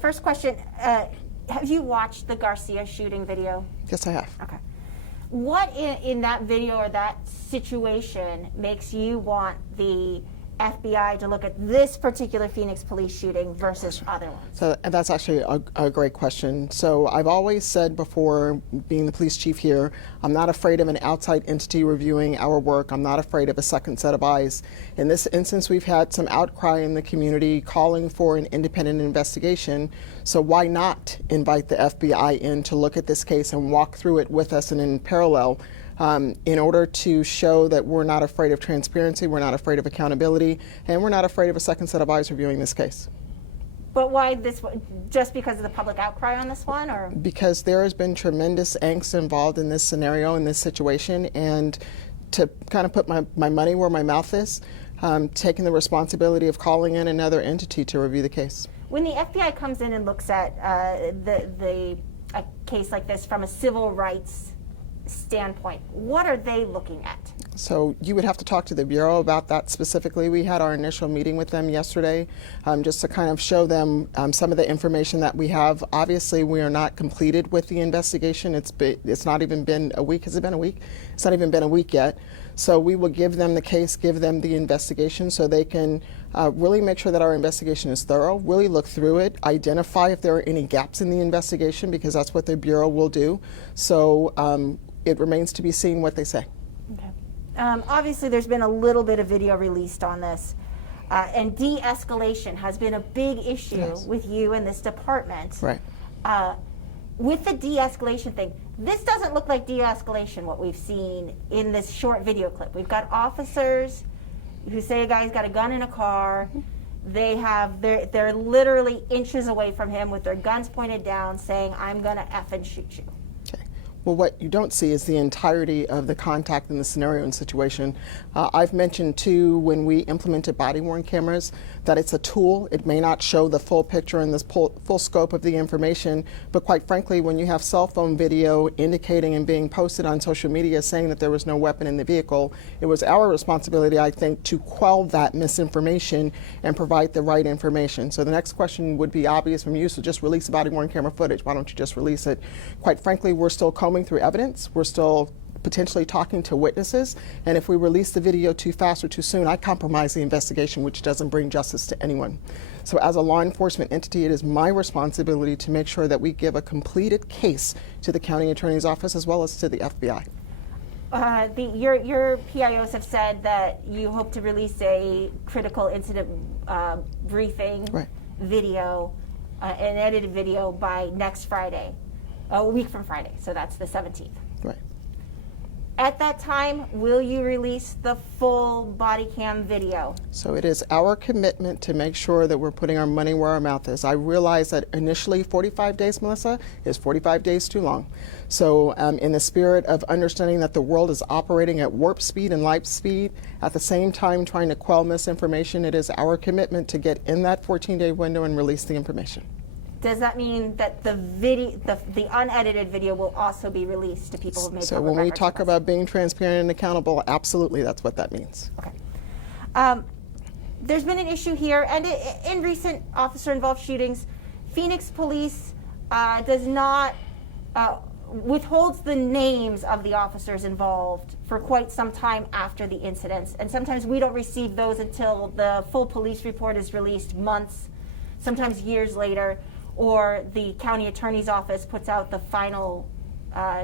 First question, have you watched the Garcia shooting video? Yes, I have. Okay. What in that video or that situation makes you want the FBI to look at this particular Phoenix police shooting versus other ones? So that's actually a great question. So I've always said before, being the police chief here, I'm not afraid of an outside entity reviewing our work. I'm not afraid of a second set of eyes. In this instance, we've had some outcry in the community calling for an independent investigation. So why not invite the FBI in to look at this case and walk through it with us and in parallel? In order to show that we're not afraid of transparency, we're not afraid of accountability, and we're not afraid of a second set of eyes reviewing this case. But why this one? Just because of the public outcry on this one, or? Because there has been tremendous angst involved in this scenario, in this situation, and to kind of put my money where my mouth is, taking the responsibility of calling in another entity to review the case. When the FBI comes in and looks at a case like this from a civil rights standpoint, what are they looking at? So you would have to talk to the Bureau about that specifically. We had our initial meeting with them yesterday just to kind of show them some of the information that we have. Obviously, we are not completed with the investigation. It's not even been a week. Has it been a week? It's not even been a week yet. So we will give them the case, give them the investigation so they can really make sure that our investigation is thorough, really look through it, identify if there are any gaps in the investigation, because that's what the Bureau will do. So it remains to be seen what they say. Okay. Obviously, there's been a little bit of video released on this, and de-escalation has been a big issue Yes. with you and this department. Right. With the de-escalation thing, this doesn't look like de-escalation, what we've seen in this short video clip. We've got officers who say a guy's got a gun in a car. They're literally inches away from him with their guns pointed down saying, I'm gonna effing shoot you. Well, what you don't see is the entirety of the contact in the scenario and situation. I've mentioned too, when we implemented body-worn cameras, that it's a tool. It may not show the full picture and the full scope of the information, but quite frankly, when you have cell phone video indicating and being posted on social media saying that there was no weapon in the vehicle, it was our responsibility, I think, to quell that misinformation and provide the right information. So the next question would be obvious from you, so just release the body-worn camera footage. Why don't you just release it? Quite frankly, we're still combing through evidence. We're still potentially talking to witnesses, and if we release the video too fast or too soon, I compromise the investigation, which doesn't bring justice to anyone. So as a law enforcement entity, it is my responsibility to make sure that we give a completed case to the county attorney's office as well as to the FBI. Your PIOs have said that you hope to release a critical incident briefing video, an edited video by next Friday. A week from Friday, so that's the 17th. Right. At that time, will you release the full body cam video? So it is our commitment to make sure that we're putting our money where our mouth is. I realize that initially 45 days, Melissa, is 45 days too long. So in the spirit of understanding that the world is operating at warp speed and light speed, at the same time trying to quell misinformation, it is our commitment to get in that 14-day window and release the information. Does that mean that the video, the unedited video, will also be released to people who've made So public when we records talk requests? about being transparent and accountable, absolutely, that's what that means. Okay. There's been an issue here, and in recent officer-involved shootings, Phoenix Police does not withholds the names of the officers involved for quite some time after the incidents, and sometimes we don't receive those until the full police report is released months, sometimes years later, or the county attorney's office puts out the final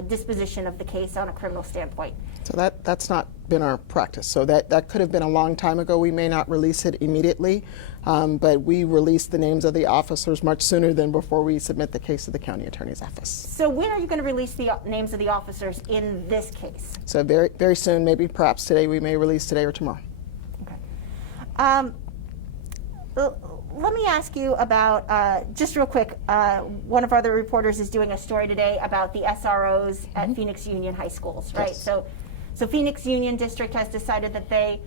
disposition of the case on a criminal standpoint. So that's not been our practice. So that could have been a long time ago. We may not release it immediately, but we release the names of the officers much sooner than before we submit the case to the county attorney's office. So when are you going to release the names of the officers in this case? So very, very soon, maybe perhaps today, we may release today or tomorrow. Okay. Let me ask you about, just real quick, one of our other reporters is doing a story today about the SROs at Phoenix Union High Schools, right? Yes. So Phoenix Union District has decided that they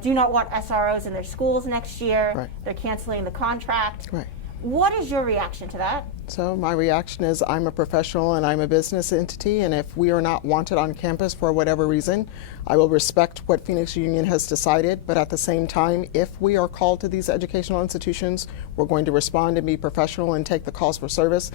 do not want SROs in their schools next year. Right. They're canceling the contract. Right. What is your reaction to that? So my reaction is I'm a professional and I'm a business entity, and if we are not wanted on campus for whatever reason, I will respect what Phoenix Union has decided, but at the same time, if we are called to these educational institutions, we're going to respond and be professional and take the calls for service,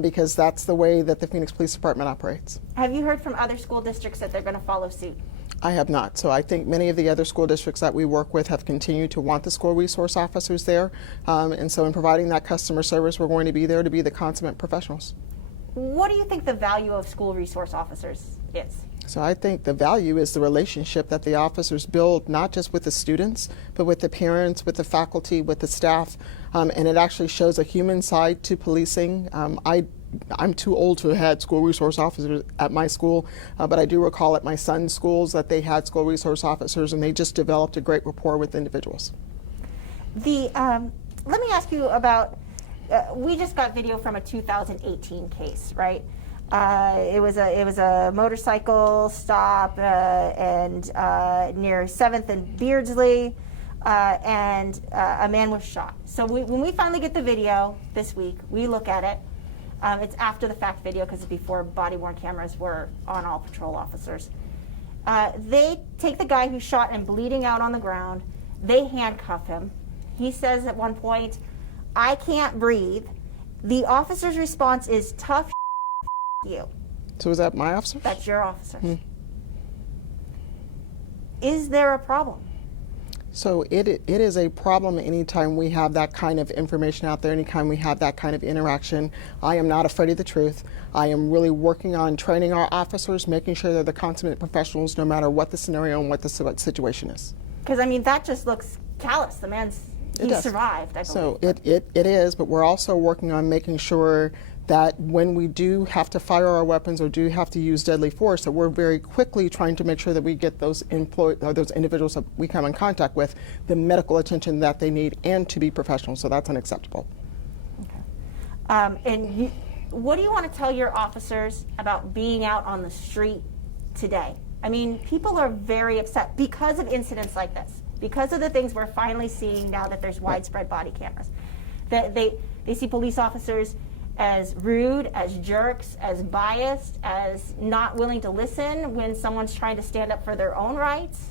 because that's the way that the Phoenix Police Department operates. Have you heard from other school districts that they're going to follow suit? I have not. So I think many of the other school districts that we work with have continued to want the school resource officers there. And so in providing that customer service, we're going to be there to be the consummate professionals. What do you think the value of school resource officers is? So I think the value is the relationship that the officers build, not just with the students, but with the parents, with the faculty, with the staff. And it actually shows a human side to policing. I'm too old to have had school resource officers at my school, but I do recall at my son's schools that they had school resource officers, and they just developed a great rapport with individuals. Let me ask you about, we just got video from a 2018 case, right? It was a motorcycle stop and near 7th and Beardsley, and a man was shot. So when we finally get the video this week, we look at it. It's after the fact video because it's before body-worn cameras were on all patrol officers. They take the guy who's shot and bleeding out on the ground. They handcuff him. He says at one point, "I can't breathe." The officer's response is, "Tough you." So is that my officer? That's your officer. Is there a problem? So it is a problem anytime we have that kind of information out there, anytime we have that kind of interaction. I am not afraid of the truth. I am really working on training our officers, making sure they're the consummate professionals no matter what the scenario and what the situation is. Because, I mean, that just looks callous. The man's, he survived, I believe. So it is, but we're also working on making sure that when we do have to fire our weapons or do have to use deadly force, that we're very quickly trying to make sure that we get those individuals that we come in contact with the medical attention that they need and to be professional. So that's unacceptable. Okay. What do you want to tell your officers about being out on the street today? I mean, people are very upset because of incidents like this, because of the things we're finally seeing now that there's widespread body cameras. That they see police officers as rude, as jerks, as biased, as not willing to listen when someone's trying to stand up for their own rights.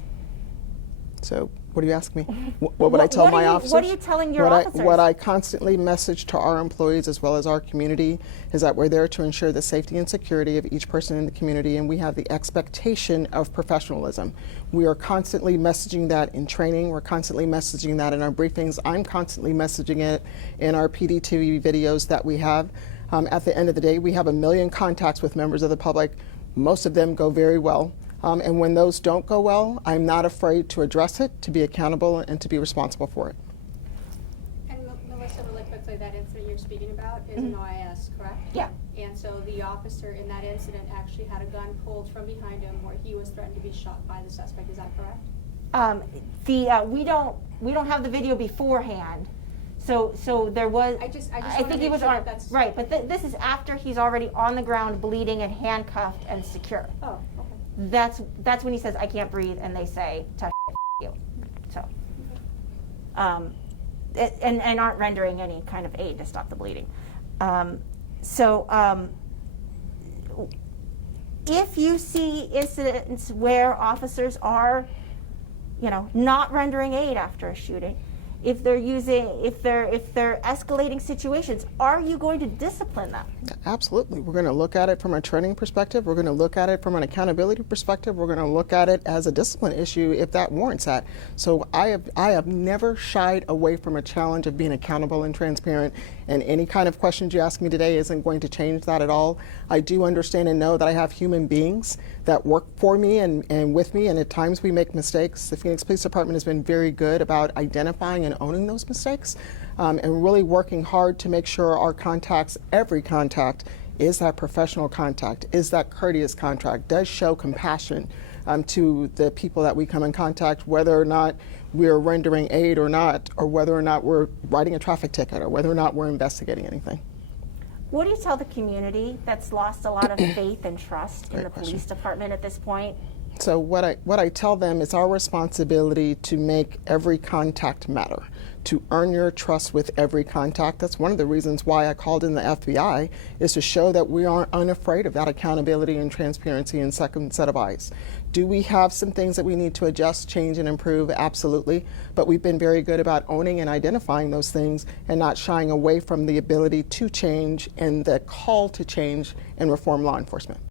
So what do you ask me? What would I tell my officers? What are you telling your officers? What I constantly message to our employees as well as our community is that we're there to ensure the safety and security of each person in the community, and we have the expectation of professionalism. We are constantly messaging that in training. We're constantly messaging that in our briefings. I'm constantly messaging it in our PDTV videos that we have. At the end of the day, we have 1 million contacts with members of the public. Most of them go very well. And when those don't go well, I'm not afraid to address it, to be accountable, and to be responsible for it. And Melissa, really quickly, that incident you're speaking about is an OIS, correct? Yeah. And so the officer in that incident actually had a gun pulled from behind him where he was threatened to be shot by the suspect. Is that correct? We don't have the video beforehand. So there was. I just think he was armed. Right, but this is after he's already on the ground, bleeding and handcuffed and secure. Oh, okay. That's when he says, "I can't breathe," and they say, "Tough you." So, and aren't rendering any kind of aid to stop the bleeding. If you see incidents where officers are, not rendering aid after a shooting, if they're escalating situations, are you going to discipline them? Absolutely. We're going to look at it from a training perspective. We're going to look at it from an accountability perspective. We're going to look at it as a discipline issue if that warrants that. So I have never shied away from a challenge of being accountable and transparent, and any kind of questions you ask me today isn't going to change that at all. I do understand and know that I have human beings that work for me and with me, and at times we make mistakes. The Phoenix Police Department has been very good about identifying and owning those mistakes, and really working hard to make sure our contacts, every contact, is that professional contact, is that courteous contact, does show compassion to the people that we come in contact, whether or not we're rendering aid or not, or whether or not we're writing a traffic ticket, or whether or not we're investigating anything. What do you tell the community that's lost a lot of faith and trust in the police department at this point? So what I tell them is our responsibility to make every contact matter, to earn your trust with every contact. That's one of the reasons why I called in the FBI, is to show that we are unafraid of that accountability and transparency and second set of eyes. Do we have some things that we need to adjust, change, and improve? Absolutely. But we've been very good about owning and identifying those things and not shying away from the ability to change and the call to change and reform law enforcement.